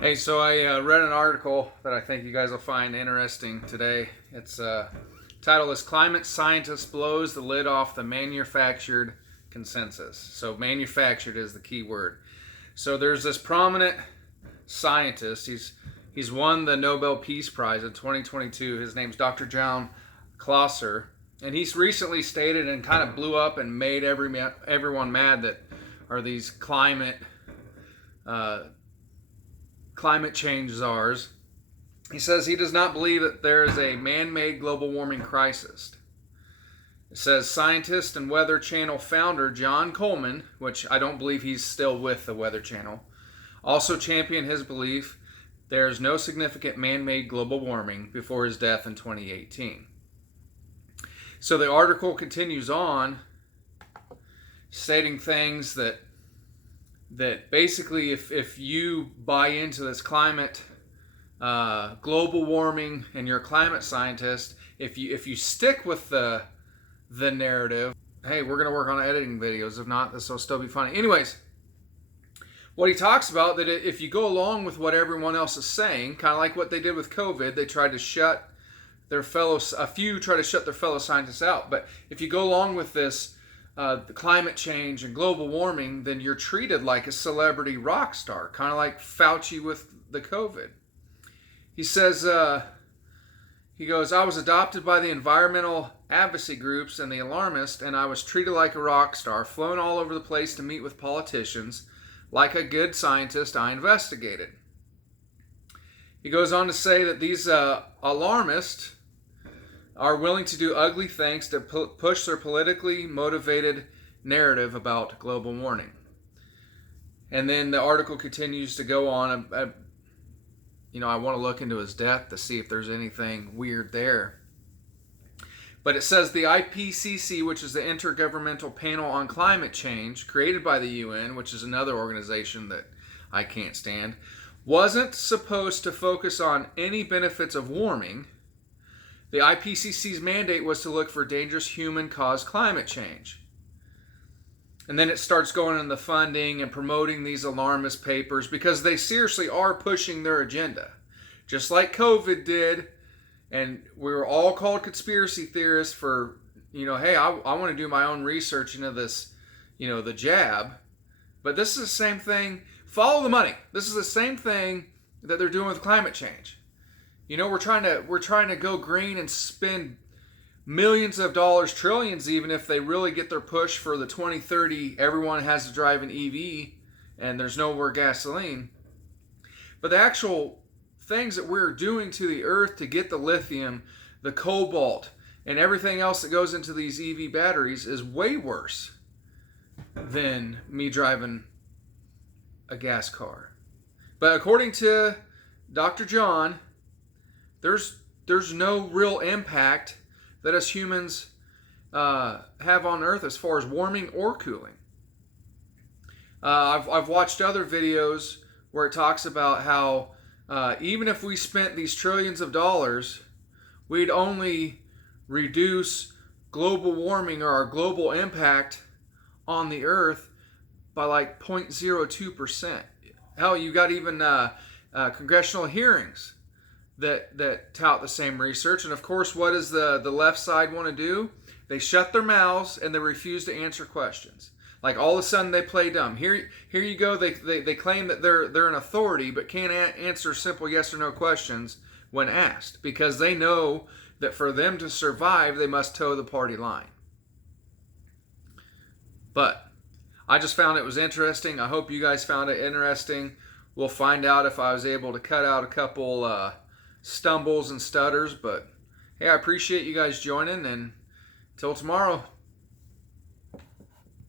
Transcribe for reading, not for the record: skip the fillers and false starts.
Hey, so I read an article that I think you guys will find interesting today. Its title is "Climate Scientist Blows the Lid Off the Manufactured Consensus." So, manufactured is the key word. So, there's this prominent scientist. He's won the Nobel Peace Prize in 2022. His name's Dr. John Clauser, and he's recently stated and kind of blew up and made everyone mad that are these uh, climate change czars. He says he does not believe that there is a man-made global warming crisis. It says scientist and Weather Channel founder John Coleman, which I don't believe he's still with the Weather Channel, also championed his belief there is no significant man-made global warming before his death in 2018. So the article continues on, stating things that basically if you buy into this climate global warming and you're a climate scientist, if you stick with the narrative, hey, we're going to work on editing videos. If not, this will still be funny. Anyways, what he talks about, that if you go along with what everyone else is saying, kind of like what they did with COVID, they tried to shut a few try to shut their fellow scientists out. But if you go along with this the climate change and global warming, then you're treated like a celebrity rock star, kind of like Fauci with the COVID. He says, he goes, I was adopted by the environmental advocacy groups and the alarmists, and I was treated like a rock star, flown all over the place to meet with politicians. Like a good scientist, I investigated. He goes on to say that these alarmists are willing to do ugly things to push their politically motivated narrative about global warming. And then the article continues to go on. I want to look into his death to see if there's anything weird there. But it says the IPCC, which is the Intergovernmental Panel on Climate Change, created by the UN, which is another organization that I can't stand, wasn't supposed to focus on any benefits of warming. The IPCC's mandate was to look for dangerous human-caused climate change. And then it starts going in the funding and promoting these alarmist papers because they seriously are pushing their agenda. Just like COVID did, and we were all called conspiracy theorists for, hey, I want to do my own research into this, the jab. But this is the same thing. Follow the money. This is the same thing that they're doing with climate change. We're trying to go green and spend millions of dollars, trillions even, if they really get their push for the 2030 everyone has to drive an EV and there's no more gasoline. But the actual things that we're doing to the earth to get the lithium, the cobalt, and everything else that goes into these EV batteries is way worse than me driving a gas car. But according to Dr. John, there's no real impact that us humans have on Earth as far as warming or cooling. I've watched other videos where it talks about how even if we spent these trillions of dollars, we'd only reduce global warming or our global impact on the Earth by like 0.02%. Hell, you got even congressional hearings that tout the same research. And of course, what does the left side want to do? They shut their mouths and they refuse to answer questions. Like all of a sudden they play dumb. Here you go. They claim that they're an authority, but can't answer simple yes or no questions when asked, because they know that for them to survive, they must toe the party line. But I just found it was interesting. I hope you guys found it interesting. We'll find out if I was able to cut out a couple stumbles and stutters. But hey, I appreciate you guys joining, and till tomorrow,